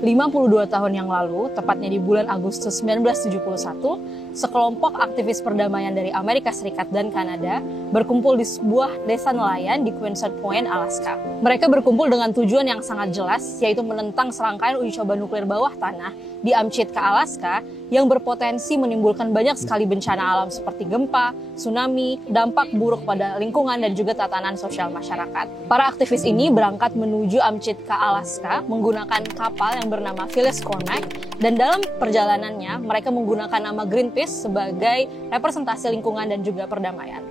52 tahun yang lalu, tepatnya di bulan Agustus 1971, sekelompok aktivis perdamaian dari Amerika Serikat dan Kanada berkumpul di sebuah desa nelayan di Quonset Point, Alaska. Mereka berkumpul dengan tujuan yang sangat jelas, yaitu menentang serangkaian uji coba nuklir bawah tanah di Amchitka, Alaska, yang berpotensi menimbulkan banyak sekali bencana alam seperti gempa, tsunami, dampak buruk pada lingkungan, dan juga tatanan sosial masyarakat. Para aktivis ini berangkat menuju Amchitka, Alaska menggunakan kapal yang bernama Phyllis Cormack, dan dalam perjalanannya mereka menggunakan nama Greenpeace sebagai representasi lingkungan dan juga perdamaian.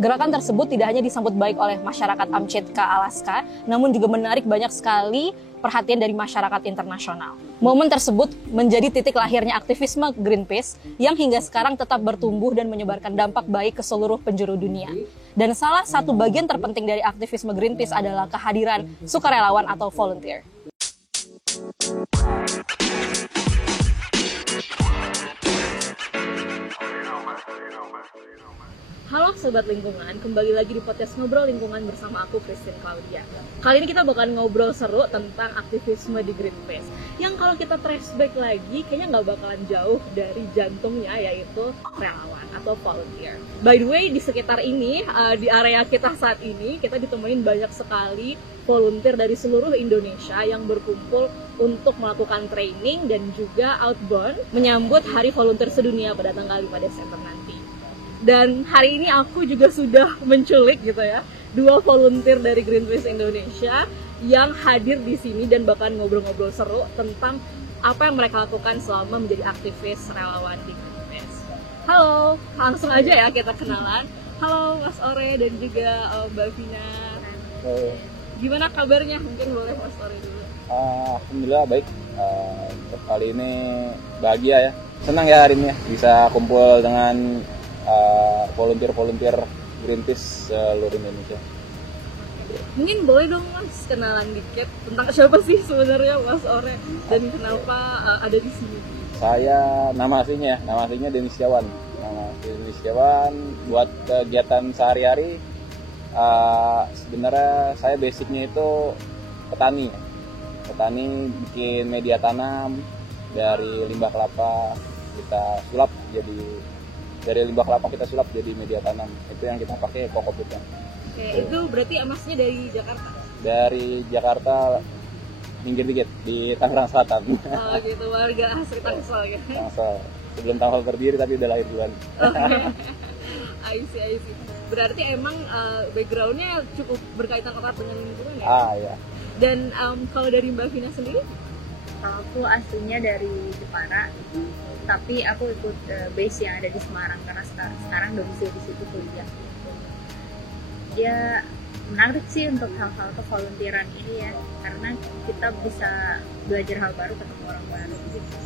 Gerakan tersebut tidak hanya disambut baik oleh masyarakat Amchitka, Alaska, namun juga menarik banyak sekali perhatian dari masyarakat internasional. Momen tersebut menjadi titik lahirnya aktivisme Greenpeace yang hingga sekarang tetap bertumbuh dan menyebarkan dampak baik ke seluruh penjuru dunia. Dan salah satu bagian terpenting dari aktivisme Greenpeace adalah kehadiran sukarelawan atau volunteer. Halo Sobat Lingkungan, kembali lagi di podcast Ngobrol Lingkungan bersama aku, Christine Claudia. Kali ini kita bakalan ngobrol seru tentang aktivisme di Greenpeace, yang kalau kita trace back lagi, kayaknya nggak bakalan jauh dari jantungnya, yaitu relawan atau volunteer. By the way, di sekitar ini, di area kita saat ini, kita ditemuin banyak sekali volunteer dari seluruh Indonesia yang berkumpul untuk melakukan training dan juga outbound menyambut Hari Volunteer Sedunia pada tanggal 5 Desember nanti. Dan hari ini aku juga sudah menculik gitu ya, 2 volunteer dari Greenpeace Indonesia yang hadir di sini dan bakal ngobrol-ngobrol seru tentang apa yang mereka lakukan selama menjadi aktivis relawan di Greenpeace. Halo, langsung aja ya kita kenalan. Halo Mas Ore dan juga Mbak Vina. Halo. Gimana kabarnya? Mungkin boleh Mas Ore dulu. Alhamdulillah baik. Untuk kali ini bahagia ya. Senang ya hari ini ya, bisa kumpul dengan volunteer Greenpeace seluruh Indonesia. Mungkin boleh dong Mas kenalan dikit tentang siapa sih sebenarnya Mas Ore dan kenapa ada di sini? Saya nama aslinya Denis Setiawan. Buat kegiatan sehari-hari sebenarnya saya basicnya itu petani bikin media tanam dari limbah kelapa, kita sulap jadi media tanam. Itu yang kita pakai kokopitnya. Oke, itu berarti Masnya dari Jakarta? Dari Jakarta, minggir dikit di Tangerang Selatan. Oh gitu, warga asli Tangsel ya? Tangsel. Sebelum Tangsel berdiri tapi udah lahir duluan. I see. Berarti emang background-nya cukup berkaitan erat dengan lingkungan ya? Iya. Dan kalau dari Mbak Vina sendiri? Aku aslinya dari Jepara, tapi aku ikut base yang ada di Semarang karena sekarang domisili di situ kuliah. Ya menarik sih untuk hal-hal kevolunteeran ini ya, karena kita bisa belajar hal baru, ketemu orang baru gitu.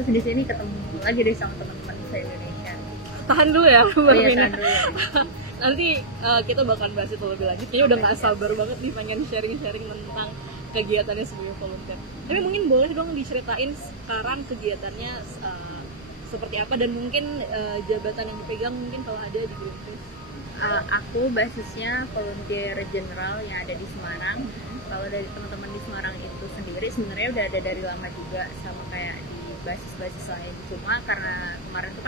Terus di sini ketemu lagi deh sama teman-teman se-Indonesia. Tahan dulu ya Mbak Vina. Ya. Nanti kita bakal bahas itu lebih lanjut. Kayaknya udah gak sabar banget nih pengen sharing-sharing tentang kegiatannya sebagai volunteer. Tapi mungkin boleh dong diceritain sekarang kegiatannya seperti apa dan mungkin jabatan yang dipegang mungkin kalau ada di Greenpeace. Aku basisnya volunteer general yang ada di Semarang. Kalau dari teman-teman di Semarang itu sendiri sebenarnya udah ada dari lama juga, sama kayak di basis-basis lain. Cuma karena kemarin itu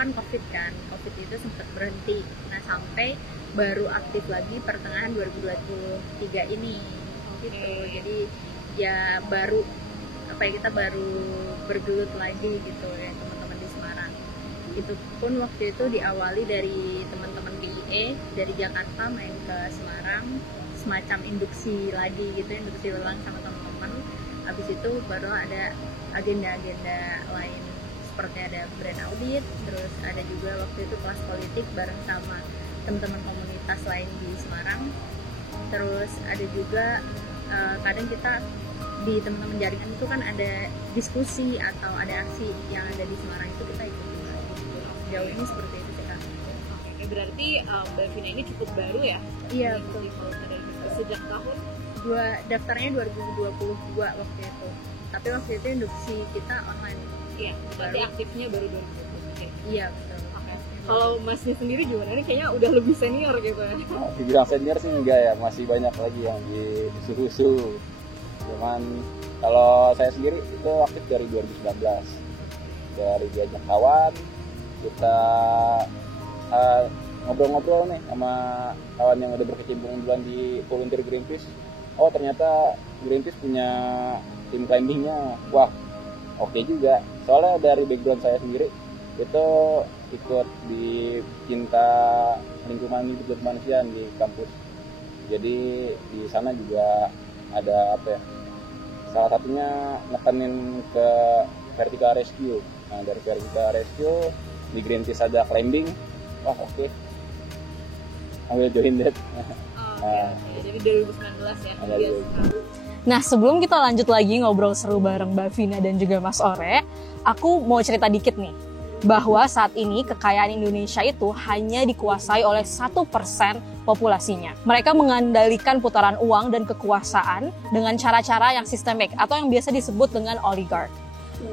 kan COVID itu sempat berhenti. Nah sampai baru aktif lagi pertengahan 2023 ini gitu. Jadi ya kita baru bergelut lagi gitu ya teman-teman di Semarang. Itu pun waktu itu diawali dari teman-teman BIE dari Jakarta main ke Semarang, semacam induksi lagi gitu, induksi ulang sama teman-teman. Habis itu baru ada agenda-agenda lain seperti ada brand audit, terus ada juga waktu itu kelas politik bareng sama teman-teman komunitas lain di Semarang. Terus ada juga kadang kita di teman-teman jaringan itu kan ada diskusi atau ada aksi yang ada di Semarang, itu kita ikut juga gitu. Sejauh ini seperti itu kita. Oke, berarti Mbak Vina ini cukup baru ya? Iya betul. Sejak tahun? Daftarnya 2022 waktu itu. Tapi waktu itu induksi kita online. Iya, berarti aktifnya baru 2022. Iya betul. Oke. Kalau Masnya sendiri gimana? Ini kayaknya udah lebih senior gitu ya? Dibilang senior sih enggak ya, masih banyak lagi yang di susu-susu. Cuman Kalau saya sendiri itu aktif dari 2019. Dari diajak kawan, kita ngobrol-ngobrol nih sama kawan yang udah berkecimpung duluan di volunteer Greenpeace. Oh ternyata Greenpeace punya tim climbingnya, wah oke juga. Soalnya dari background saya sendiri itu ikut di cinta lingkungan hidup dan kemanusiaan di kampus. Jadi di sana juga ada apa ya? Salah satunya nekenin ke vertical rescue. Nah dari vertical rescue di Greenpeace ada climbing. Wah oke. Ambil join that. Jadi 2019 ya. Nah, sebelum kita lanjut lagi ngobrol seru bareng Mbak Vina dan juga Mas Ore, aku mau cerita dikit nih, bahwa saat ini kekayaan Indonesia itu hanya dikuasai oleh 1% populasinya. Mereka mengandalkan putaran uang dan kekuasaan dengan cara-cara yang sistemik atau yang biasa disebut dengan oligark.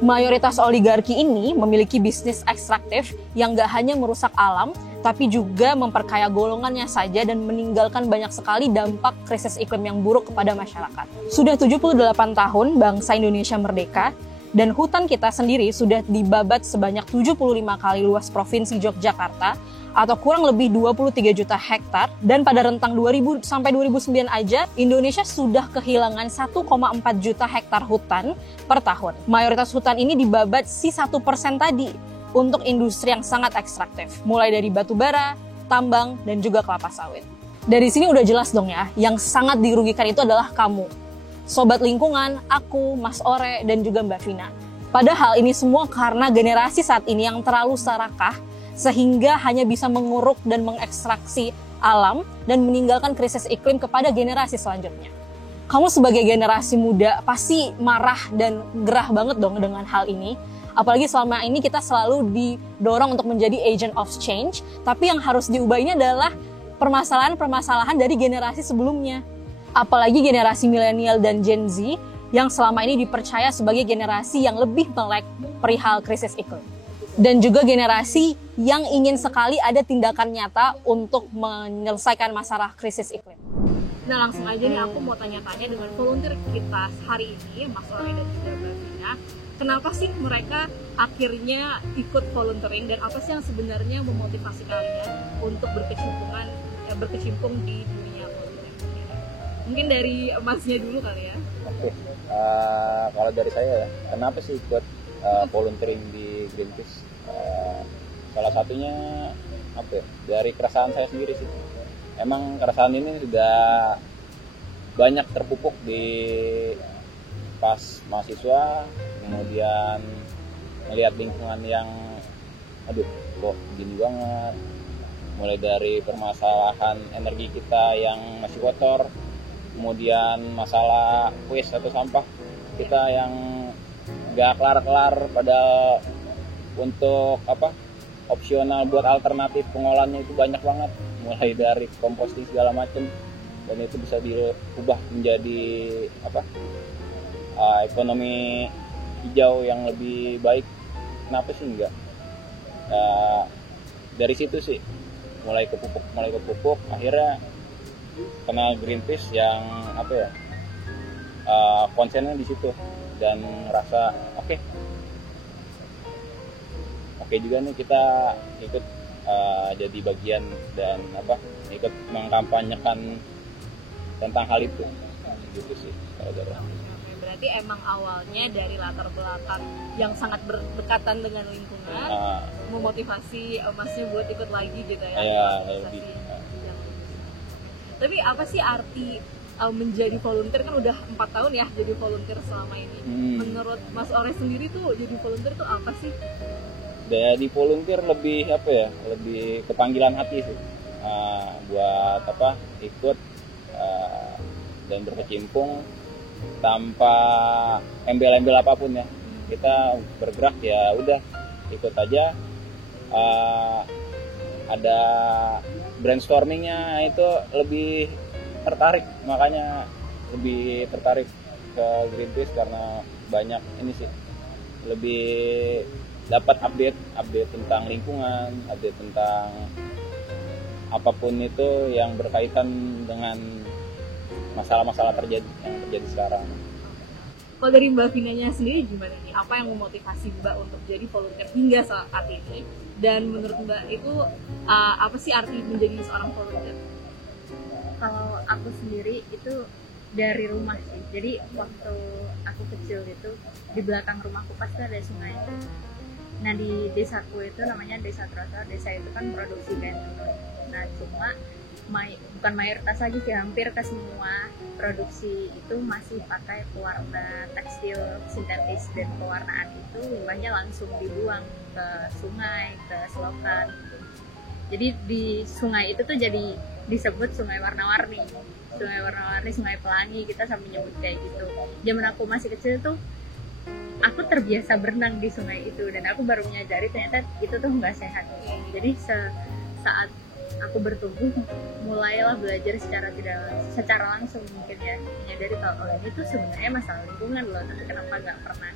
Mayoritas oligarki ini memiliki bisnis ekstraktif yang gak hanya merusak alam, tapi juga memperkaya golongannya saja dan meninggalkan banyak sekali dampak krisis iklim yang buruk kepada masyarakat. Sudah 78 tahun bangsa Indonesia merdeka, dan hutan kita sendiri sudah dibabat sebanyak 75 kali luas Provinsi Yogyakarta, atau kurang lebih 23 juta hektar, dan pada rentang 2000 sampai 2009 aja, Indonesia sudah kehilangan 1,4 juta hektar hutan per tahun. Mayoritas hutan ini dibabat si 1% tadi untuk industri yang sangat ekstraktif, mulai dari batu bara, tambang, dan juga kelapa sawit. Dari sini udah jelas dong ya, yang sangat dirugikan itu adalah kamu, sobat lingkungan, aku, Mas Ore, dan juga Mbak Vina. Padahal ini semua karena generasi saat ini yang terlalu serakah, sehingga hanya bisa menguruk dan mengekstraksi alam dan meninggalkan krisis iklim kepada generasi selanjutnya. Kamu sebagai generasi muda pasti marah dan gerah banget dong dengan hal ini. Apalagi selama ini kita selalu didorong untuk menjadi agent of change, tapi yang harus diubah ini adalah permasalahan-permasalahan dari generasi sebelumnya. Apalagi generasi milenial dan Gen Z yang selama ini dipercaya sebagai generasi yang lebih melek perihal krisis iklim. Dan juga generasi yang ingin sekali ada tindakan nyata untuk menyelesaikan masalah krisis iklim. Nah langsung aja nih aku mau tanya-tanya dengan volunteer kita hari ini, Mas Ore dan juga Mbak Vina. Kenapa sih mereka akhirnya ikut volunteering dan apa sih yang sebenarnya memotivasi kalian untuk berkecimpung di dunia volunteering? Mungkin dari Masnya dulu kali ya. Oke, kalau dari saya, kenapa sih ikut volunteering di Greenpeace? Salah satunya apa ya, dari keresahan saya sendiri sih. Emang keresahan ini sudah banyak terpupuk di pas mahasiswa, kemudian melihat lingkungan yang aduh kok gini banget, mulai dari permasalahan energi kita yang masih kotor, kemudian masalah waste atau sampah kita yang gak kelar-kelar, padahal untuk opsional buat alternatif pengolahannya itu banyak banget, mulai dari composting segala macam, dan itu bisa diubah menjadi ekonomi hijau yang lebih baik. Kenapa sih enggak? Dari situ sih mulai kepupuk, akhirnya kenal Greenpeace yang konsennya di situ, dan ngerasa oke juga nih kita ikut jadi bagian dan ikut mengkampanyekan tentang hal itu gitu sih kalau dari. Berarti emang awalnya dari latar belakang yang sangat berdekatan dengan lingkungan, memotivasi Masnya buat ikut lagi gitu ya. Iya, lebih. Tapi apa sih arti menjadi volunteer? Kan udah 4 tahun ya jadi volunteer selama ini. Menurut Mas Ore sendiri tuh jadi volunteer tuh apa sih? Jadi volunteer lebih lebih kepanggilan hati sih, buat ikut dan berkecimpung tanpa embel-embel apapun ya. Kita bergerak ya udah ikut aja. Ada brainstormingnya itu lebih tertarik, makanya lebih tertarik ke Greenpeace karena banyak ini sih, lebih dapat update tentang lingkungan, update tentang apapun itu yang berkaitan dengan masalah-masalah yang terjadi sekarang. Kalau dari Mbak Vinanya sendiri gimana nih? Apa yang memotivasi Mbak untuk jadi volunteer hingga saat ini? Dan menurut Mbak itu apa sih arti menjadi seorang volunteer? Kalau aku sendiri itu dari rumah sih. Jadi waktu aku kecil itu di belakang rumahku pasti ada sungai. Nah di desaku itu namanya Desa Troto. Desa itu kan produksi kain tenun. Nah cuma bukan mayoritas lagi sih, hampir ke semua produksi itu masih pakai pewarna tekstil sintetis, dan pewarnaan itu limbahnya langsung dibuang ke sungai, ke selokan. Jadi di sungai itu tuh jadi disebut sungai warna-warni, sungai pelangi, kita sampai nyebut kayak gitu. Zaman aku masih kecil tuh aku terbiasa berenang di sungai itu, dan aku baru menyadari ternyata itu tuh nggak sehat. Jadi saat aku bertumbuh, mulailah belajar secara langsung mungkin ya, menyadari kalau ini tuh sebenarnya masalah lingkungan loh, tapi kenapa nggak pernah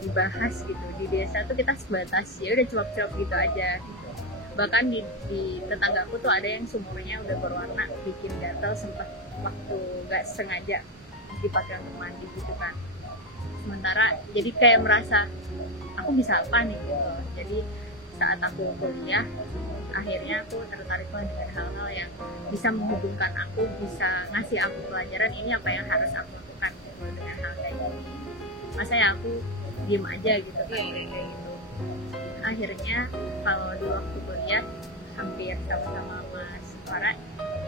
dibahas gitu. Di desa tuh kita sebatas ya udah cuap-cuap gitu aja gitu. Bahkan di tetanggaku tuh ada yang sumurnya udah berwarna, bikin gatal, sempat waktu nggak sengaja dipakai untuk mandi gitu kan. Sementara jadi kayak merasa aku bisa apa nih gitu. Jadi saat aku kuliah, akhirnya aku tertariklah dengan hal-hal yang bisa menghubungkan aku, bisa ngasih aku pelajaran ini apa yang harus aku lakukan dengan hal kayak gini. Masa ya aku diem aja gitu kan, kayak gitu. Akhirnya kalau di waktu kuliah hampir sama-sama Mas Farah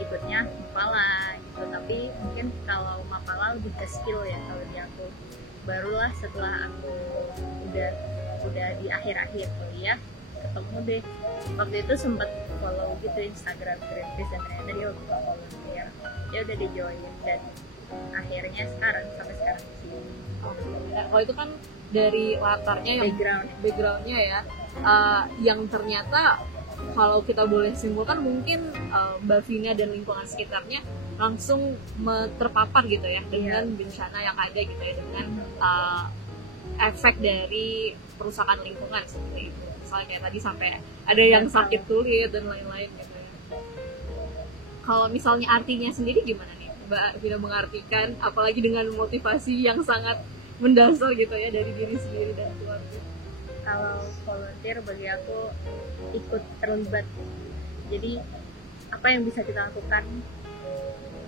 ikutnya Mapala gitu, tapi mungkin kalau Mapala lebih ke skill ya kalau di aku. Barulah setelah aku udah di akhir-akhir kuliah ketemu deh, waktu itu sempet follow gitu Instagram Greenpeace, dan ternyata dia waktu volunteer, ya udah di join, dan akhirnya sampai sekarang di sini. Nah, kalau itu kan dari latarnya yang backgroundnya ya, yang ternyata kalau kita boleh simpulkan mungkin Mbak Vina dan lingkungan sekitarnya langsung terpapar gitu ya dengan bencana yang ada gitu ya, dengan efek dari perusahaan lingkungan seperti itu. Misalnya kayak tadi sampai ada yang sakit kulit dan lain-lain gitu ya. Kalau misalnya artinya sendiri gimana nih Mbak Vina mengartikan, apalagi dengan motivasi yang sangat mendasar gitu ya dari diri sendiri dan keluarga? Kalau volunteer bagi aku ikut terlibat. Jadi apa yang bisa kita lakukan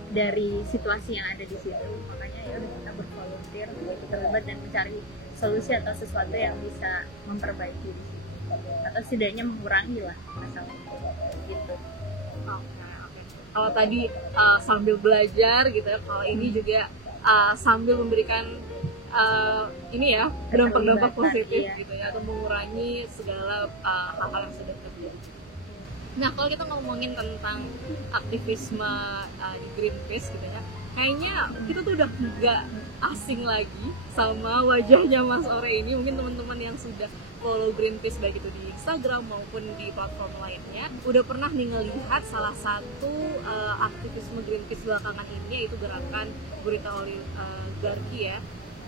dari situasi yang ada di situ, makanya ya udah kita bervolunteer, ikut terlibat dan mencari solusi atau sesuatu yang bisa memperbaiki di situ, atau setidaknya mengurangi lah masalah gitu. Kalau tadi sambil belajar gitu ya, kalau ini juga sambil memberikan ini ya dampak-dampak positif gitu ya, atau mengurangi segala hal-hal yang sudah terjadi. Nah kalau kita ngomongin tentang aktivisme di Greenpeace gitu ya, kayaknya kita tuh udah gak asing lagi sama wajahnya Mas Ore ini. Mungkin teman-teman yang sudah follow Greenpeace baik itu di Instagram maupun di platform lainnya udah pernah nih ngelihat salah satu aktivisme Greenpeace belakangan ini, yaitu gerakan Gurita Oligarki ya,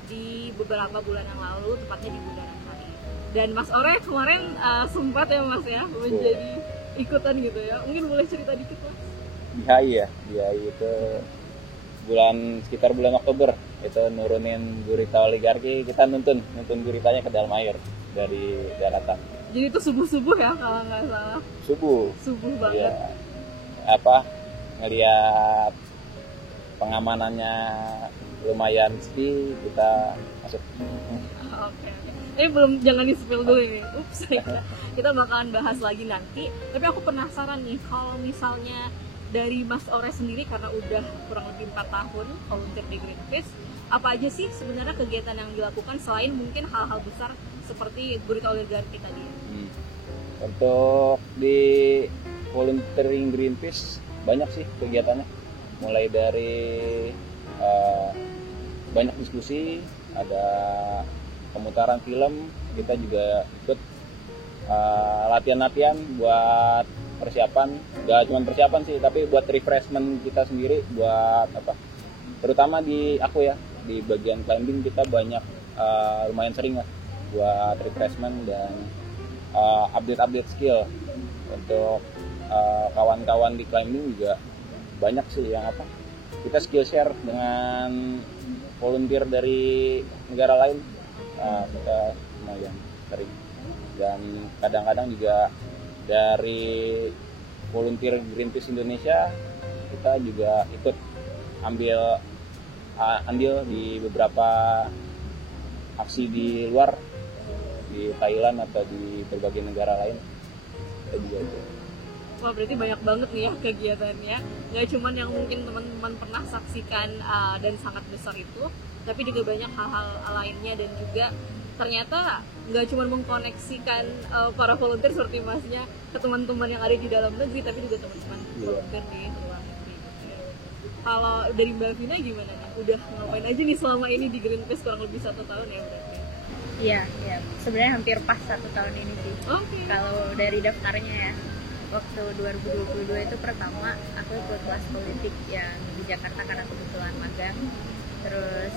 di beberapa bulan yang lalu, tepatnya di Bundaran HI. Dan Mas Ore kemarin sempat ya Mas ya menjadi ikutan gitu ya, mungkin boleh cerita dikit Mas? Di HI ya, di HI itu sekitar bulan Oktober itu nurunin gurita oligarki, kita nuntun guritanya ke dalam air dari daratan. Jadi itu subuh ya kalau nggak salah. Subuh banget. Ya, ngelihat pengamanannya lumayan sepi, kita masuk. Oke. Ini jangan di-spill dulu ini. Ups. Kita bakalan bahas lagi nanti. Tapi aku penasaran nih, kalau misalnya dari Mas Ore sendiri, karena udah kurang lebih 4 tahun volunteer di Greenpeace, apa aja sih sebenarnya kegiatan yang dilakukan selain mungkin hal-hal besar seperti Gurita Oligarki tadi? Untuk di volunteering Greenpeace banyak sih kegiatannya, mulai dari banyak diskusi, ada pemutaran film, kita juga ikut latihan-latihan buat persiapan, gak cuma persiapan sih, tapi buat refreshment kita sendiri, buat terutama di aku ya, di bagian climbing kita banyak lumayan sering lah buat refreshment dan update skill. Untuk kawan-kawan di climbing juga banyak sih yang kita skill share dengan volunteer dari negara lain, kita lumayan sering. Dan kadang-kadang juga dari volunteer Greenpeace Indonesia kita juga ikut andil di beberapa aksi di luar, di Thailand atau di berbagai negara lain. Kita juga itu. Wah, berarti banyak banget nih ya kegiatannya. Nggak cuman yang mungkin teman-teman pernah saksikan dan sangat besar itu, tapi juga banyak hal-hal lainnya, dan juga ternyata nggak cuma mengkoneksikan para volunteer seperti masnya ke teman-teman yang ada di dalam negeri, tapi juga teman-teman volunteer di luar negeri gitu ya. Kalau dari Mbak Vina gimana nih? Udah ngapain aja nih selama ini di Greenpeace kurang lebih 1 tahun ya berarti? Iya, sebenarnya hampir pas 1 tahun ini sih. Kalau dari daftarnya ya, waktu 2022 itu pertama aku ikut kelas politik yang di Jakarta karena kebetulan magang. Terus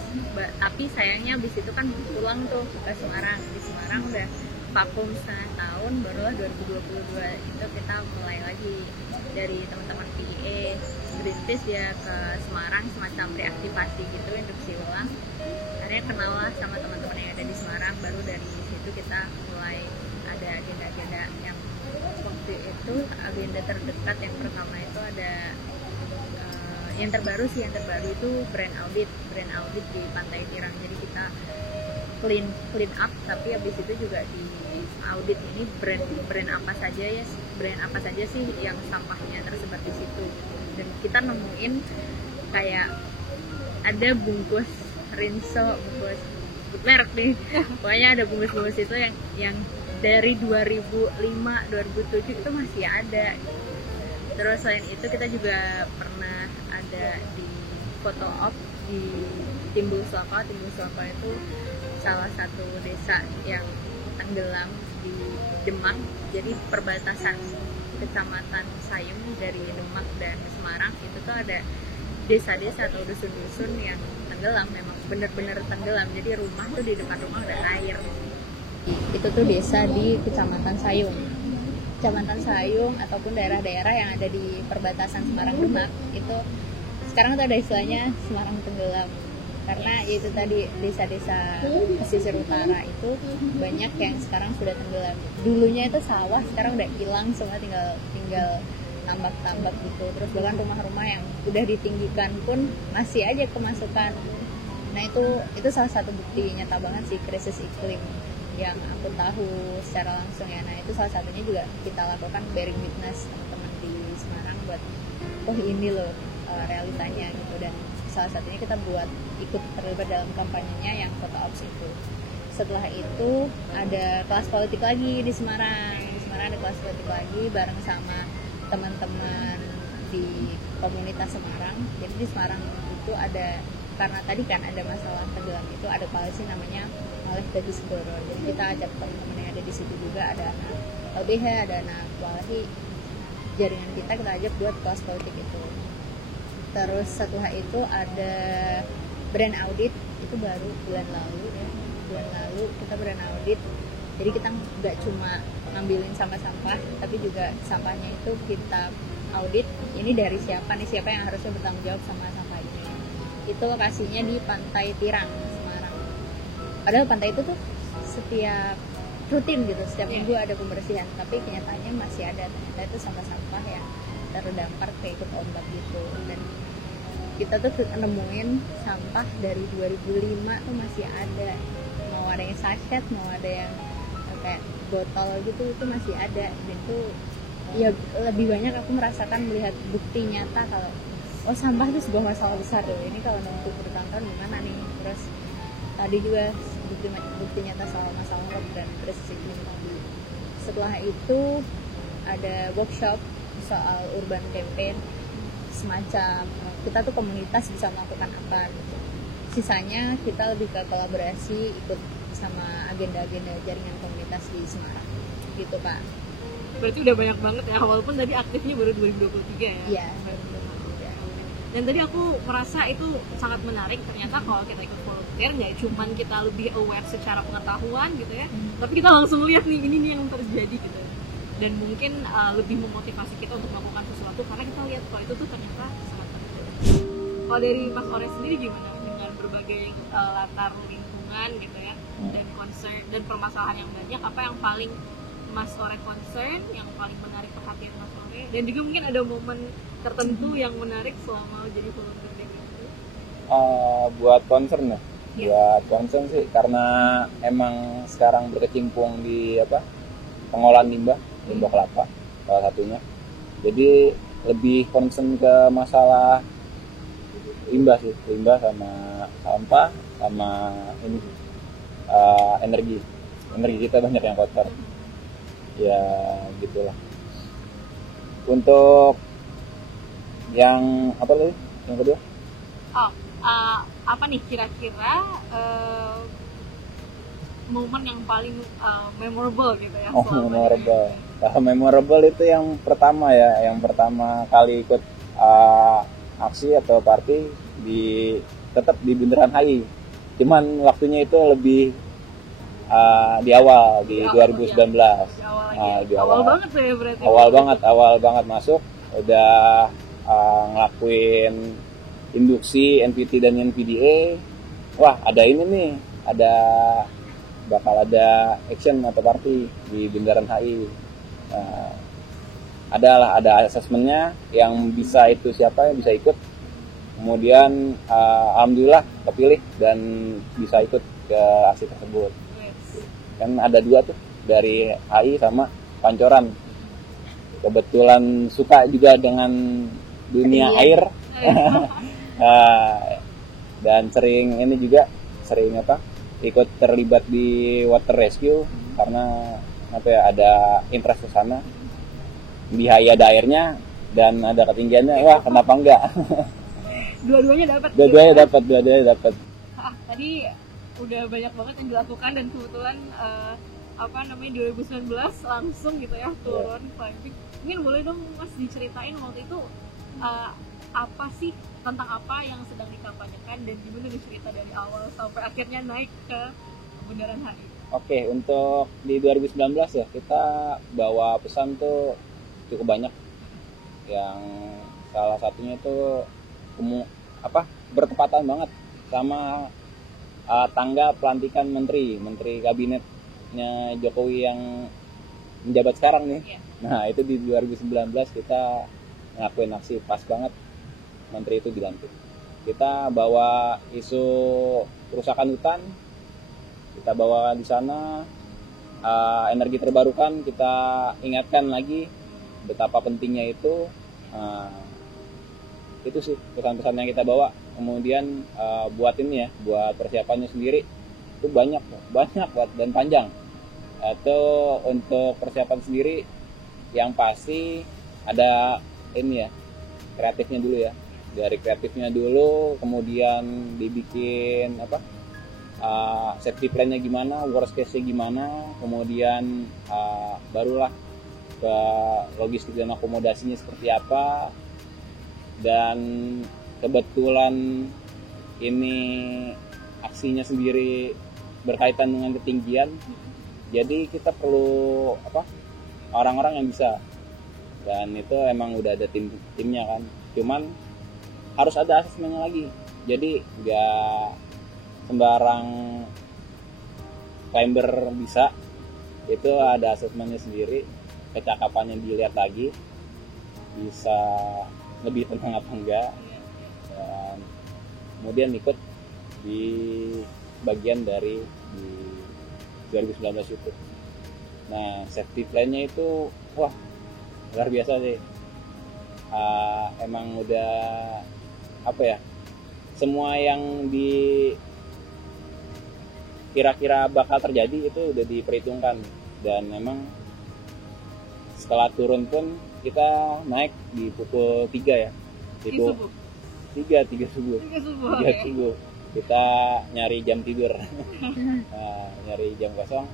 tapi sayangnya abis itu kan pulang tuh ke Semarang. Di Semarang udah vakum setengah tahun, barulah 2022 itu kita mulai lagi dari teman-teman PA Greenpeace ya ke Semarang, semacam reaktivasi gitu, induksi ulang. Akhirnya kenal lah sama teman-teman yang ada di Semarang. Baru dari situ kita mulai ada agenda-agenda yang waktu itu agenda terdekat. Yang pertama itu ada yang terbaru itu brand audit di Pantai Tirang. Jadi kita clean up, tapi habis itu juga di audit ini brand apa saja sih yang sampahnya tersebar di situ. Dan kita nemuin kayak ada bungkus Rinso, bungkus merek nih, pokoknya ada bungkus itu yang dari 2005 2007 itu masih ada. Terus selain itu kita juga pernah ada di photo op di Timbul Suaka itu salah satu desa yang tenggelam di Demak. Jadi perbatasan kecamatan Sayung dari Demak dan Semarang itu tuh ada desa-desa atau dusun-dusun yang tenggelam, memang benar-benar tenggelam. Jadi rumah tuh di depan rumah udah air. Itu tuh desa di Kecamatan Sayung ataupun daerah-daerah yang ada di perbatasan Semarang Demak. Itu sekarang tuh ada istilahnya Semarang tenggelam, karena itu tadi desa-desa pesisir utara itu banyak yang sekarang sudah tenggelam. Dulunya itu sawah, sekarang udah hilang semua, tinggal tambak-tambak gitu. Terus bahkan rumah-rumah yang udah ditinggikan pun masih aja kemasukan. Nah itu salah satu bukti nyata banget sih krisis iklim yang aku tahu secara langsung ya. Nah itu salah satunya juga kita lakukan bearing witness teman-teman di Semarang buat ini loh realitanya gitu. Dan salah satunya kita ikut terlibat dalam kampanyenya yang photo ops itu. Setelah itu ada kelas politik lagi di Semarang ada kelas politik lagi bareng sama teman-teman di komunitas Semarang. Jadi di Semarang itu ada, karena tadi kan ada masalah tenggelam itu, ada koalisi namanya Malih Dadi Segoro. Jadi kita ajak teman-teman yang ada di situ juga, ada anak LBH, ada anak Walhi, jaringan kita ajak buat kelas politik itu. Terus setelah itu ada brand audit, itu baru bulan lalu kita brand audit. Jadi kita nggak cuma ngambilin sampah-sampah, tapi juga sampahnya itu kita audit. Ini dari siapa yang harusnya bertanggung jawab sama sampah ini. Itu lokasinya di Pantai Tirang, Semarang. Padahal pantai itu tuh setiap rutin gitu, setiap minggu ada pembersihan, tapi kenyataannya masih ada. Ternyata itu sampah-sampah yang terdampar kayak ikut ombak gitu. Dan kita tuh nemuin sampah dari 2005 tuh masih ada. Mau ada yang sachet, mau ada yang kayak botol gitu, itu masih ada. Dan itu ya lebih banyak aku merasakan melihat bukti nyata kalau sampah itu sebuah masalah besar loh. Ini kalau numpuk bertahun-tahun gimana nih. Terus tadi juga bukti nyata soal masalah rob dan krisis iklim. Setelah itu ada workshop soal urban campaign, semacam kita tuh komunitas bisa melakukan apa gitu. Sisanya kita lebih ke kolaborasi, ikut sama agenda-agenda jaringan komunitas di Semarang gitu Kak. Berarti udah banyak banget ya, walaupun tadi aktifnya baru 2023 ya. Iya. Dan tadi aku merasa itu sangat menarik. Ternyata kalau kita ikut volunteer nggak cuman kita lebih aware secara pengetahuan gitu ya, tapi kita langsung lihat nih ini nih yang terjadi gitu. Dan mungkin lebih memotivasi kita untuk melakukan sesuatu karena kita lihat kalau itu tuh ternyata sangat penting. Kalau dari Mas Ores sendiri gimana dengan berbagai latar lingkungan gitu ya, dan concern dan permasalahan yang banyak, apa yang paling Mas Ore concern, yang paling menarik perhatian Mas Ore, dan juga mungkin ada momen tertentu yang menarik selama jadi volunteer DPU? Buat concern ya, buat concern sih karena emang sekarang berkecimpung di pengolahan limbah kelapa salah satunya, jadi lebih concern ke masalah limbah sama sampah sama ini energi kita banyak yang kotor ya, gitulah. Untuk yang apa tadi yang kedua, apa nih kira-kira momen yang paling memorable gitu ya? Memorable itu yang pertama kali ikut aksi atau party tetap di Bundaran HI. Cuman waktunya itu lebih di awal di 2019. Awal banget tuh ya berarti. Awal banget masuk udah ngelakuin induksi NPT dan NPDA. Wah, ada ini nih, bakal ada action atau party di Bundaran HI. Ada asesmennya, yang bisa itu siapa yang bisa ikut. Kemudian alhamdulillah kepilih dan bisa ikut ke aksi tersebut. Kan ada 2 tuh, dari HI sama Pancoran. Kebetulan suka juga dengan dunia air. Dan sering ikut terlibat di water rescue karena ada interest ke sana. Di HI ada airnya dan ada ketinggiannya, wah kenapa enggak? Dua-duanya dapat. Tadi udah banyak banget yang dilakukan dan kebetulan 2019 langsung gitu ya turun climbing. Mungkin boleh dong Mas diceritain waktu itu apa sih, tentang apa yang sedang dikampanyekan dan gimana nih cerita dari awal sampai akhirnya naik ke Bundaran HI? Oke, untuk di 2019 ya kita bawa pesan tuh cukup banyak. Yang salah satunya itu bertepatan banget sama tanggal pelantikan menteri kabinetnya Jokowi yang menjabat sekarang nih. Nah, itu di 2019 kita ngelakuin aksi pas banget menteri itu dilantik. Kita bawa isu kerusakan hutan, kita bawa di sana energi terbarukan, kita ingatkan lagi betapa pentingnya itu. Itu sih pesan-pesan yang kita bawa. Kemudian buat persiapannya sendiri itu banyak banget dan panjang. Atau untuk persiapan sendiri yang pasti ada kreatifnya dulu ya. Dari kreatifnya dulu, kemudian dibikin safety plan-nya gimana, worst case-nya gimana, kemudian barulah ke logistik dan akomodasinya seperti apa. Dan kebetulan ini aksinya sendiri berkaitan dengan ketinggian, jadi kita perlu orang-orang yang bisa, dan itu emang udah ada timnya kan. Cuman harus ada asesmennya lagi, jadi nggak sembarang climber bisa, itu ada asesmennya sendiri, kecakapannya dilihat lagi, bisa lebih tenang apa enggak, dan kemudian ikut di bagian dari di 2019 itu. Nah, safety plan-nya itu wah luar biasa sih. Emang udah semua yang kira-kira bakal terjadi itu udah diperhitungkan, dan memang setelah turun pun kita naik di pukul 3 ya. Itu 3 subuh. Kita nyari jam tidur. Nyari jam kosong.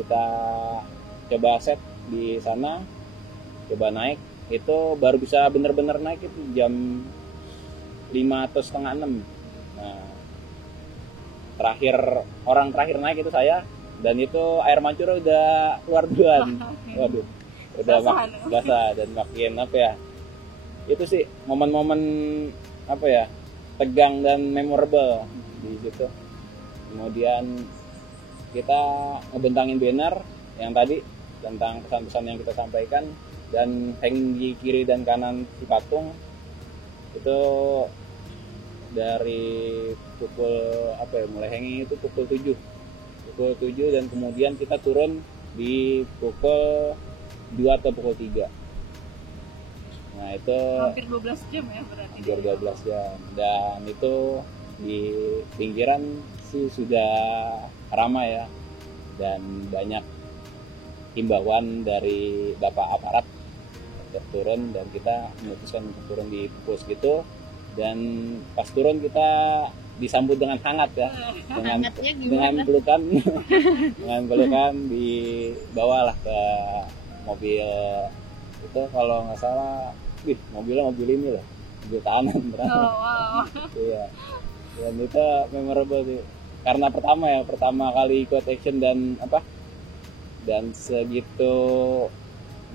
Kita coba set di sana, coba naik. Itu baru bisa bener-bener naik itu jam 5 atau setengah 6. Nah, orang terakhir naik itu saya, dan itu air mancur udah keluar duluan. Waduh, udah basah dan makin itu sih momen-momen tegang dan memorable di situ. Kemudian kita ngebentangin banner yang tadi tentang pesan-pesan yang kita sampaikan, dan hanging di kiri dan kanan si patung itu dari pukul mulai hanging itu pukul 7 dan kemudian kita turun di pukul 2 atau pukul 3. Nah itu hampir 12 jam ya berarti. Hampir 12 jam, dan itu di pinggiran sih sudah ramai ya, dan banyak himbauan dari bapak aparat untuk turun, dan kita memutuskan untuk turun di pukul segitu. Dan pas turun kita disambut dengan hangat ya, dengan pelukan dengan pelukan, dibawalah ke mobil itu, kalau nggak salah mobil ini loh, mobil tahanan berarti. Iya, dan itu memorable sih, karena pertama kali ikut action dan segitu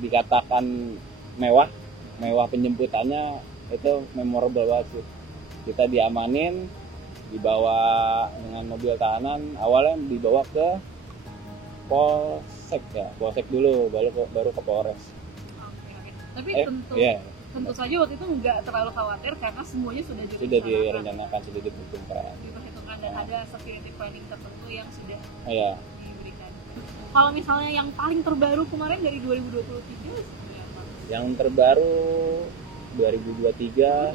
dikatakan mewah penjemputannya, itu memorable banget sih. Kita diamanin, dibawa dengan mobil tahanan, awalnya dibawa ke Polsek dulu, baru ke Polres. Oke. Tapi tentu saja waktu itu nggak terlalu khawatir karena semuanya sudah direncanakan, sudah diperhitungkan, dan ada security planning tertentu yang sudah diberikan. Kalau misalnya yang paling terbaru kemarin dari 2023, yang terbaru 2023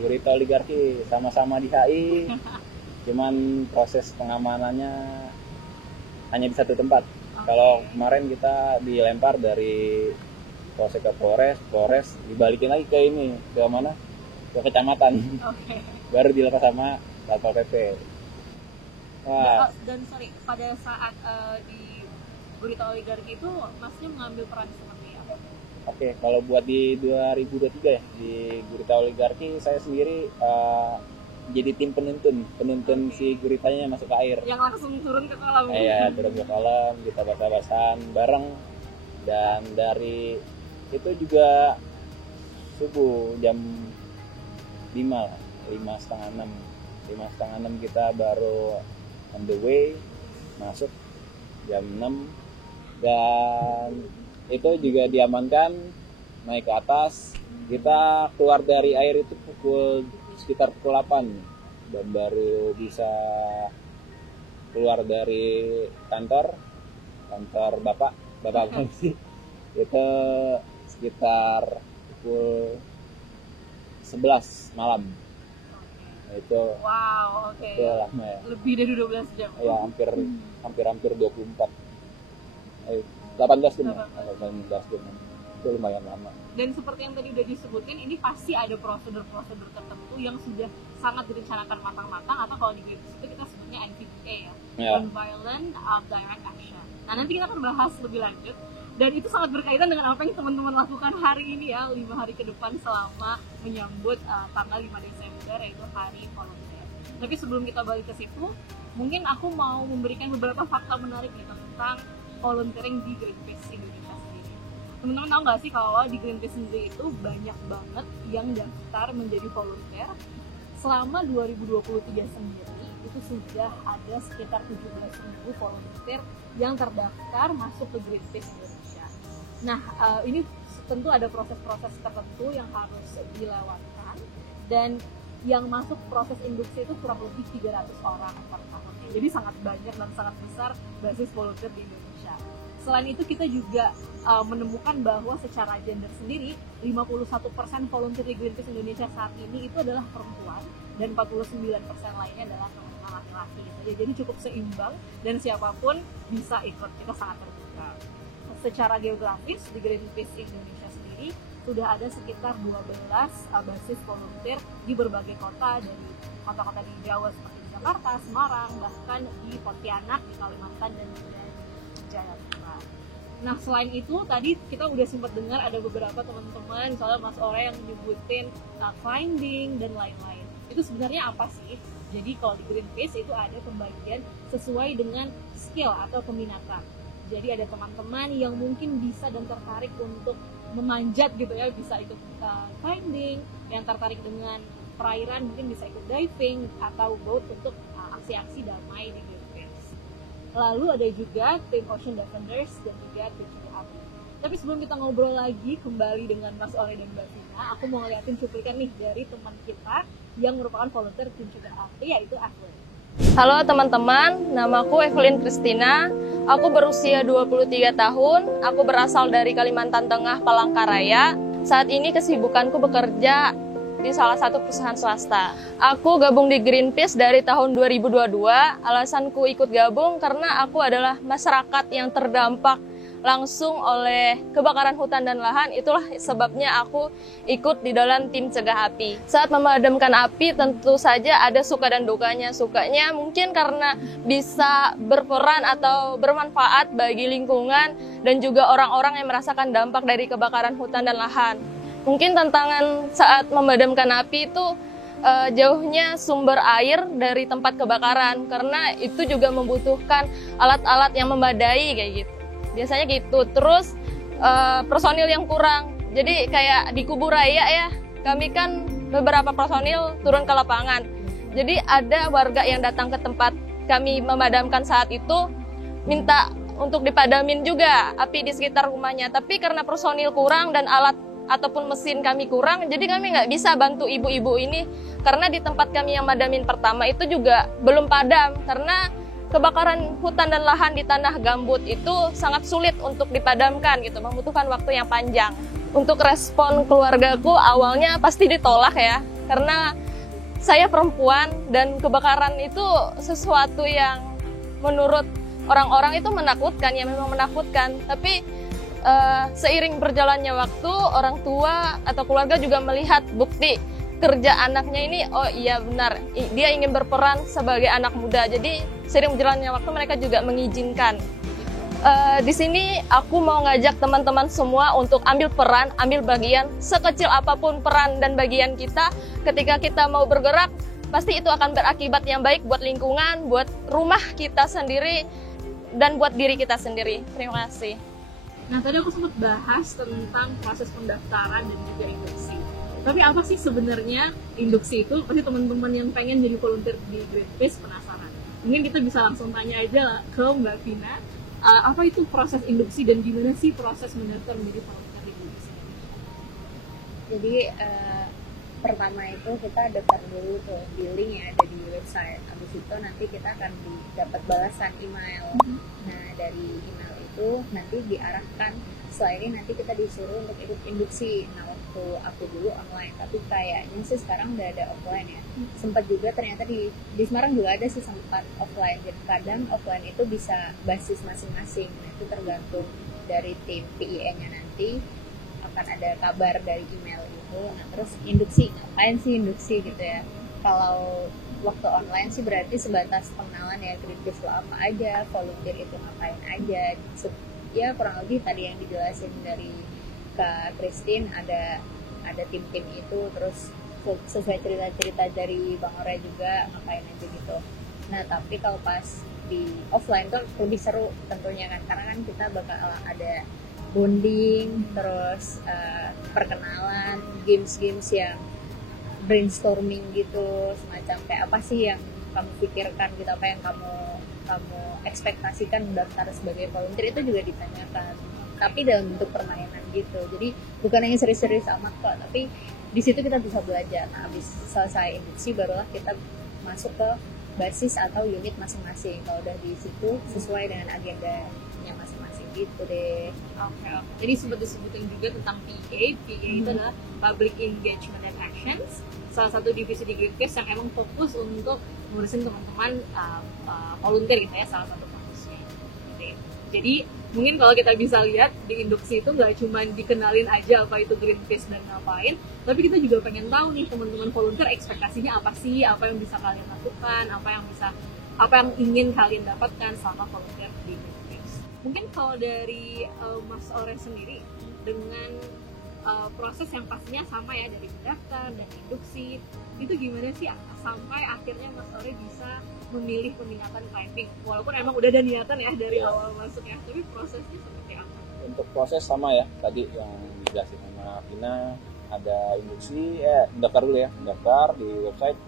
Gurita Oligarki sama-sama di HI, cuman proses pengamanannya hanya di satu tempat. Kalau kemarin kita dilempar dari Polsek ke Polres dibalikin lagi ke mana? Ke kecamatan. Baru dilepas sama Satpol PP. Wah. Dan pada saat di Gurita Oligarki itu Masnya mengambil peran seperti apa? Oke, kalau buat di 2023 ya, di Gurita Oligarki saya sendiri jadi tim penuntun si guritanya masuk ke air. Yang langsung turun ke kolam. Iya, turun ke kolam, kita basah-basahan bareng. Dan dari itu juga subuh jam 5:30 kita baru on the way masuk, jam 6, dan itu juga diamankan, naik ke atas. Kita keluar dari air itu sekitar pukul 8 dan baru bisa keluar dari kantor bapak polisi itu sekitar pukul 11 malam. Itu itu lama ya, lebih dari 12 jam ya, hampir 24 18 jam itu lumayan lama. Dan seperti yang tadi udah disebutin, ini pasti ada prosedur-prosedur tertentu yang sudah sangat direncanakan matang-matang, atau kalau di Greenpeace itu kita sebutnya NVDA ya, Non-Violent Direct Action. Nah nanti kita akan bahas lebih lanjut, dan itu sangat berkaitan dengan apa yang teman-teman lakukan hari ini ya, 5 hari ke depan selama menyambut tanggal 5 Desember yaitu Hari Volunteer. Tapi sebelum kita balik ke situ, mungkin aku mau memberikan beberapa fakta menarik nih tentang volunteering di Greenpeace Indonesia sendiri. Teman-teman tahu nggak sih kalau di Greenpeace sendiri itu banyak banget yang daftar menjadi volunteer. Selama 2023 sendiri itu sudah ada sekitar 17.000 volunteer yang terdaftar masuk ke Greenpeace Indonesia. Nah, ini tentu ada proses-proses tertentu yang harus dilewatkan, dan yang masuk proses induksi itu kurang lebih 300 orang per tahun. Jadi sangat banyak dan sangat besar basis volunteer di Indonesia. Selain itu kita juga menemukan bahwa secara gender sendiri 51% volunteer di Greenpeace Indonesia saat ini itu adalah perempuan, dan 49% lainnya adalah teman-teman laki-laki. Jadi cukup seimbang dan siapapun bisa ikut, kita sangat terbuka. Secara geografis di Greenpeace Indonesia sendiri sudah ada sekitar 12 basis volunteer di berbagai kota, dari kota-kota di Jawa seperti di Jakarta, Semarang, bahkan di Pontianak, di Kalimantan, dan juga di Jayapura. Nah selain itu tadi kita udah sempat dengar ada beberapa teman-teman, misalnya Mas Ore yang nyebutin finding dan lain-lain. Itu sebenarnya apa sih? Jadi kalau di Greenpeace itu ada pembagian sesuai dengan skill atau peminatan. Jadi ada teman-teman yang mungkin bisa dan tertarik untuk memanjat gitu ya, bisa ikut finding, yang tertarik dengan perairan mungkin bisa ikut diving atau boat untuk aksi-aksi damai di Greenpeace. Lalu ada juga tim Ocean Defenders dan juga tim Cegah Api. Tapi sebelum kita ngobrol lagi kembali dengan Mas Ore dan Mbak Vina, aku mau ngeliatin cuplikan nih dari teman kita yang merupakan volunteer tim Cegah Api, yaitu Evelyn. Halo teman-teman, namaku Evelyn Christina. Aku berusia 23 tahun, aku berasal dari Kalimantan Tengah, Palangkaraya. Saat ini kesibukanku bekerja di salah satu perusahaan swasta. Aku gabung di Greenpeace dari tahun 2022. Alasanku ikut gabung karena aku adalah masyarakat yang terdampak langsung oleh kebakaran hutan dan lahan. Itulah sebabnya aku ikut di dalam tim Cegah Api. Saat memadamkan api tentu saja ada suka dan dukanya. Sukanya mungkin karena bisa berperan atau bermanfaat bagi lingkungan dan juga orang-orang yang merasakan dampak dari kebakaran hutan dan lahan. Mungkin tantangan saat memadamkan api itu jauhnya sumber air dari tempat kebakaran, karena itu juga membutuhkan alat-alat yang memadai kayak gitu. Biasanya gitu. Terus personil yang kurang. Jadi kayak di Kubu Raya ya, kami kan beberapa personil turun ke lapangan. Jadi ada warga yang datang ke tempat kami memadamkan saat itu minta untuk dipadamin juga api di sekitar rumahnya. Tapi karena personil kurang dan alat ataupun mesin kami kurang, jadi kami nggak bisa bantu ibu-ibu ini. Karena di tempat kami yang madamin pertama itu juga belum padam, karena kebakaran hutan dan lahan di tanah gambut itu sangat sulit untuk dipadamkan gitu, membutuhkan waktu yang panjang. Untuk respon keluargaku awalnya pasti ditolak ya, karena saya perempuan dan kebakaran itu sesuatu yang menurut orang-orang itu menakutkan, ya memang menakutkan. Tapi seiring berjalannya waktu, orang tua atau keluarga juga melihat bukti kerja anaknya ini, oh iya benar, dia ingin berperan sebagai anak muda. Jadi sering berjalannya waktu mereka juga mengizinkan. Di sini aku mau ngajak teman-teman semua untuk ambil peran, ambil bagian, sekecil apapun peran dan bagian kita. Ketika kita mau bergerak, pasti itu akan berakibat yang baik buat lingkungan, buat rumah kita sendiri, dan buat diri kita sendiri. Terima kasih. Nah, tadi aku sempat bahas tentang proses pendaftaran dan juga induksi. Tapi apa sih sebenarnya induksi itu? Pasti teman-teman yang pengen jadi volunteer di Greenpeace penasaran. Mungkin kita bisa langsung tanya aja ke Mbak Vina, apa itu proses induksi dan gimana sih proses mendaftar menjadi volunteer di Greenpeace? Jadi pertama itu kita daftar dulu tuh di link yang ada di website. Habis itu nanti kita akan dapat balasan email. Nah, dari email itu nanti diarahkan, setelah ini nanti kita disuruh untuk ikut induksi. Nah, waktu aku dulu online, tapi kayaknya sih sekarang udah ada offline ya. Sempat juga ternyata di Semarang juga ada sih sempat offline. Jadi kadang offline itu bisa basis masing-masing. Nah, itu tergantung dari tim PIE-nya nanti akan ada kabar dari email itu. Nah, terus induksi, ngapain sih induksi gitu ya? Kalau waktu online sih berarti sebatas pengenalan ya, Greenpeace apa aja, volunteer itu ngapain aja. Ya kurang lebih tadi yang dijelasin dari Kak Christine, ada tim-tim itu, terus sesuai cerita-cerita dari Bang Ore juga ngapain aja gitu. Nah, tapi kalau pas di offline tuh lebih seru tentunya kan, karena kan kita bakal ada bonding, terus perkenalan, games-games yang brainstorming gitu, semacam kayak apa sih yang kamu pikirkan gitu, apa yang kamu ekspektasikan mendaftar sebagai volunteer, itu juga ditanyakan, tapi dalam bentuk permainan gitu. Jadi bukan hanya serius-serius amat kok, tapi di situ kita bisa belajar. Nah, habis selesai induksi barulah kita masuk ke basis atau unit masing-masing. Kalau udah di situ sesuai dengan agendanya masing-masing gitu deh. Oke. Jadi sempat disebutin juga tentang PA. PA itu adalah Public Engagement and Actions, salah satu divisi di Greenpeace yang emang fokus untuk ngurusin teman-teman volunteer gitu ya, salah satu fokusnya. Jadi mungkin kalau kita bisa lihat di induksi itu nggak cuma dikenalin aja apa itu Greenpeace dan ngapain, tapi kita juga pengen tahu nih teman-teman volunteer ekspektasinya apa sih, apa yang bisa kalian lakukan, apa yang ingin kalian dapatkan selama volunteer di Greenpeace. Mungkin kalau dari Mas Ore sendiri, dengan proses yang pastinya sama ya, dari mendaftar dan induksi, itu gimana sih sampai akhirnya Mas Ore bisa memilih peminatan climbing, walaupun emang udah ada niatan ya dari awal masuknya, tapi prosesnya seperti apa? Untuk proses sama ya, tadi yang dijelasin sama Vina, ada induksi, daftar dulu ya, daftar di website.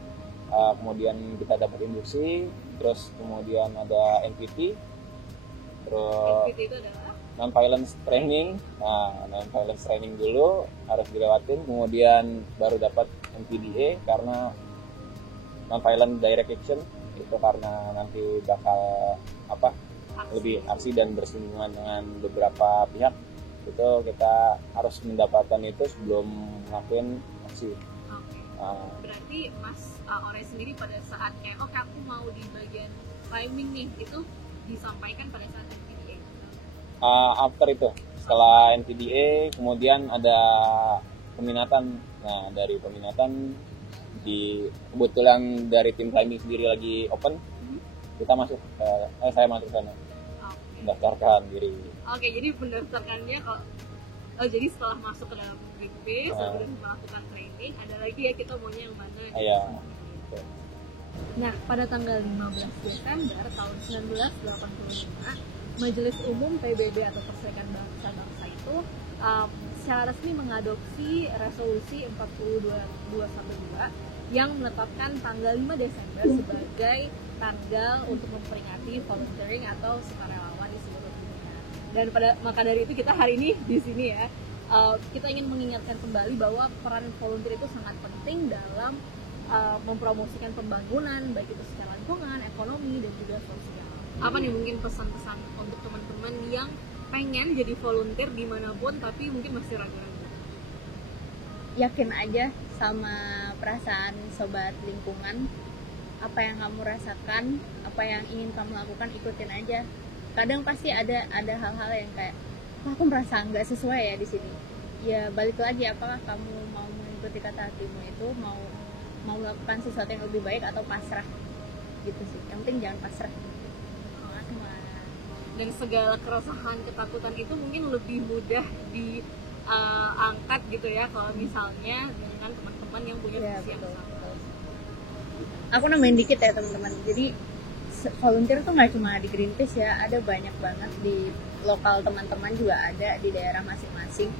Kemudian kita dapat induksi, terus kemudian ada NPT, terus NPT itu adalah non-violence training. Nah, non-violence training dulu harus dilewatin, kemudian baru dapat NPDA karena non-violent direct action, itu karena nanti bakal lebih aksi dan bersinggungan dengan beberapa pihak. Itu kita harus mendapatkan itu sebelum ngelakuin aksi. Berarti Mas Ore sendiri pada saat kayak oke aku mau di bagian climbing nih, itu disampaikan pada saat NPDA? After itu, setelah NPDA kemudian ada peminatan. Nah, dari peminatan kebetulan dari tim climbing sendiri lagi open, kita masuk, saya masuk sana, mendaftarkan diri. Oke, jadi mendaftarkannya jadi setelah masuk ke dalam Greenpeace, sebelum melakukan training, ada lagi ya kita maunya yang mana? Iya. Nah, pada tanggal 15 Desember tahun 1985, Majelis Umum PBB atau Perserikatan Bangsa-Bangsa itu secara resmi mengadopsi resolusi 40212 yang menetapkan tanggal 5 Desember sebagai tanggal untuk memperingati volunteering atau sukarelawan di seluruh dunia. Dan maka dari itu kita hari ini di sini ya, kita ingin mengingatkan kembali bahwa peran volunteer itu sangat penting dalam mempromosikan pembangunan, baik itu secara lingkungan, ekonomi, dan juga sosial. Apa nih mungkin pesan-pesan untuk teman-teman yang pengen jadi volunteer dimanapun tapi mungkin masih ragu-ragu? Yakin aja sama perasaan sobat lingkungan, apa yang kamu rasakan, apa yang ingin kamu lakukan, ikutin aja. Kadang pasti ada hal-hal yang kayak, aku merasa nggak sesuai ya di sini. Ya balik lagi, apakah kamu mau mengikuti kata hatimu itu, mau melakukan sesuatu yang lebih baik atau pasrah, gitu sih. Yang penting jangan pasrah. Dan segala keresahan, ketakutan itu mungkin lebih mudah diangkat gitu ya kalau misalnya dengan teman-teman yang punya visi yang sama. Aku nambahin dikit ya teman-teman. Jadi volunteer tuh nggak cuma di Greenpeace ya, ada banyak banget di lokal teman-teman juga ada di daerah masing-masing.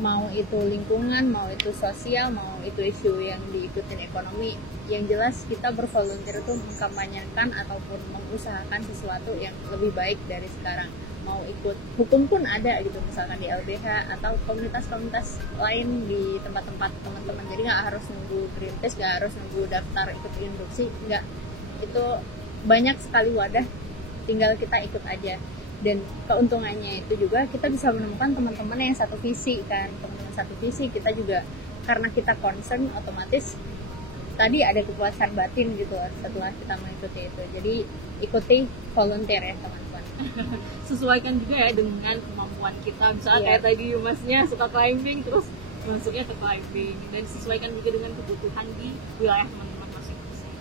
Mau itu lingkungan, mau itu sosial, mau itu isu yang diikutin ekonomi. Yang jelas kita bervolunteer itu mengkampanyekan ataupun mengusahakan sesuatu yang lebih baik dari sekarang. Mau ikut hukum pun ada gitu, misalkan di LBH atau komunitas-komunitas lain di tempat-tempat teman-teman. Jadi nggak harus nunggu Greenpeace, nggak harus nunggu daftar ikut induksi, nggak. Itu banyak sekali wadah, tinggal kita ikut aja. Dan keuntungannya itu juga kita bisa menemukan teman-teman yang satu visi kan, teman-teman satu visi. Kita juga karena kita concern, otomatis tadi ada kepuasan batin gitu setelah kita mengikuti itu. Jadi ikuti volunteer ya teman-teman. Sesuaikan juga ya dengan kemampuan kita. Misalnya kayak tadi Masnya suka climbing, terus masuknya ke climbing, dan sesuaikan juga dengan kebutuhan di wilayah teman-teman masing-masing.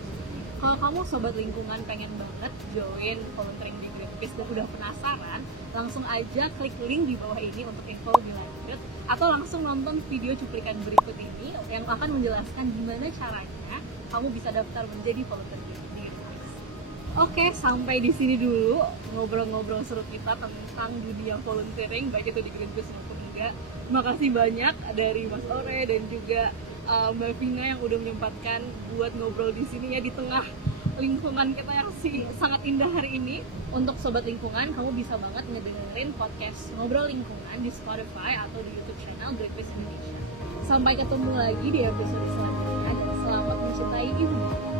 Kalau kamu sobat lingkungan pengen banget join volunteering di Greenpeace dan udah penasaran, langsung aja klik link di bawah ini untuk info lebih lanjut, atau langsung nonton video cuplikan berikut ini yang akan menjelaskan gimana caranya kamu bisa daftar menjadi volunteer di Greenpeace. Oke, sampai di sini dulu ngobrol-ngobrol seru kita tentang dunia volunteering, baik itu di Greenpeace maupun enggak. Makasih banyak dari Mas Ore dan juga Mbak Vina yang udah menyempatkan buat ngobrol di sini ya, di tengah lingkungan kita yang sangat indah hari ini. Untuk sobat lingkungan, kamu bisa banget ngedengerin podcast Ngobrol Lingkungan di Spotify atau di YouTube channel Greenpeace Indonesia. Sampai ketemu lagi di episode selanjutnya, dan selamat mencintai ilmu.